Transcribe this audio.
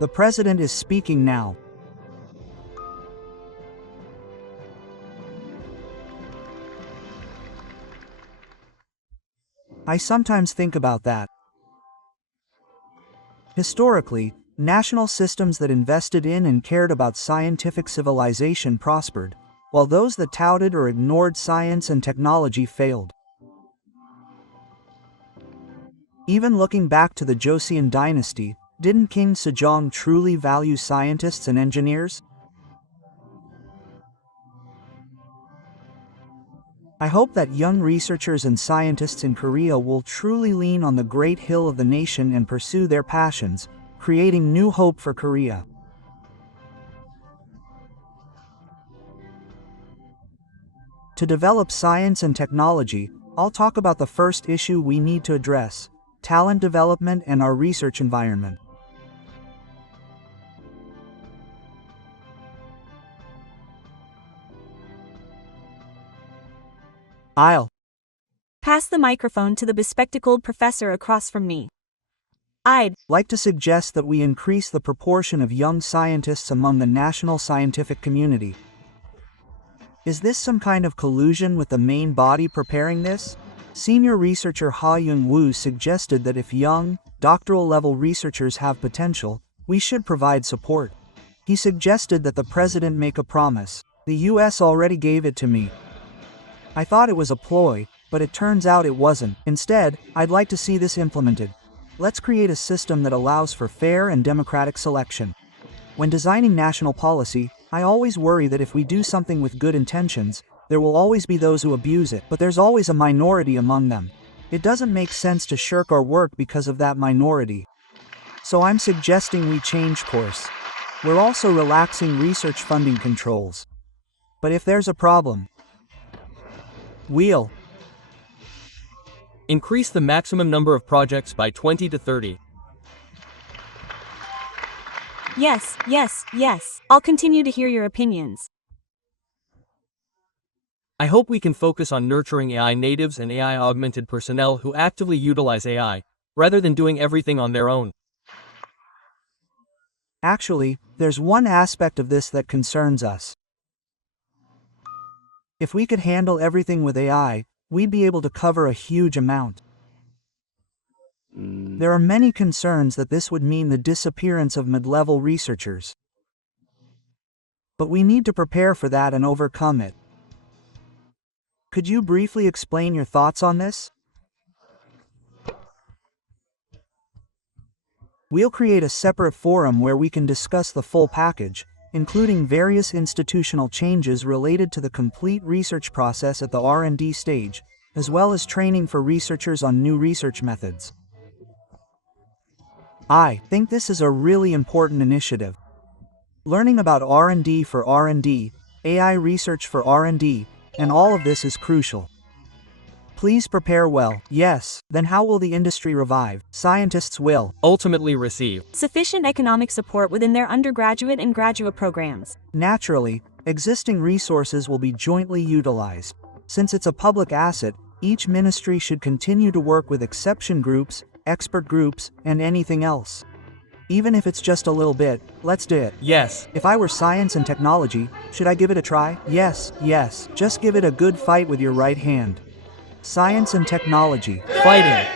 The president is speaking now. I sometimes think about that. Historically, national systems that invested in and cared about scientific civilization prospered, while those that touted or ignored science and technology failed. Even looking back to the Joseon dynasty, didn't King Sejong truly value scientists and engineers? I hope that young researchers and scientists in Korea will truly lean on the great hill of the nation and pursue their passions, creating new hope for Korea. To develop science and technology, I'll talk about the first issue we need to address: talent development and our research environment. I'll pass the microphone to the bespectacled professor across from me. I'd like to suggest that we increase the proportion of young scientists among the national scientific community. Is this some kind of collusion with the main body preparing this? Senior researcher Ha Young-woo suggested that if young, doctoral-level researchers have potential, we should provide support. He suggested that the president make a promise. The US already gave it to me. I thought it was a ploy, but it turns out it wasn't. Instead, I'd like to see this implemented. Let's create a system that allows for fair and democratic selection. When designing national policy, I always worry that if we do something with good intentions, there will always be those who abuse it, but there's always a minority among them. It doesn't make sense to shirk our work because of that minority. So I'm suggesting we change course. We're also relaxing research funding controls. But if there's a problem, we'll increase the maximum number of projects by 20 to 30. Yes. I'll continue to hear your opinions. I hope we can focus on nurturing AI natives and AI-augmented personnel who actively utilize AI, rather than doing everything on their own. Actually, there's one aspect of this that concerns us. If we could handle everything with AI, we'd be able to cover a huge amount. There are many concerns that this would mean the disappearance of mid-level researchers. But we need to prepare for that and overcome it. Could you briefly explain your thoughts on this? We'll create a separate forum where we can discuss the full package, including various institutional changes related to the complete research process at the R&D stage, as well as training for researchers on new research methods. I think this is a really important initiative. Learning about R&D for R&D, AI research for R&D, and all of this is crucial. Please prepare well. Yes, then how will the industry revive? Scientists will ultimately receive sufficient economic support within their undergraduate and graduate programs. Naturally, existing resources will be jointly utilized. Since it's a public asset, each ministry should continue to work with exception groups, expert groups, and anything else. Even if it's just a little bit, let's do it. Yes. If I were science and technology, should I give it a try? Yes. Just give it a good fight with your right hand. Science and technology. Fighting.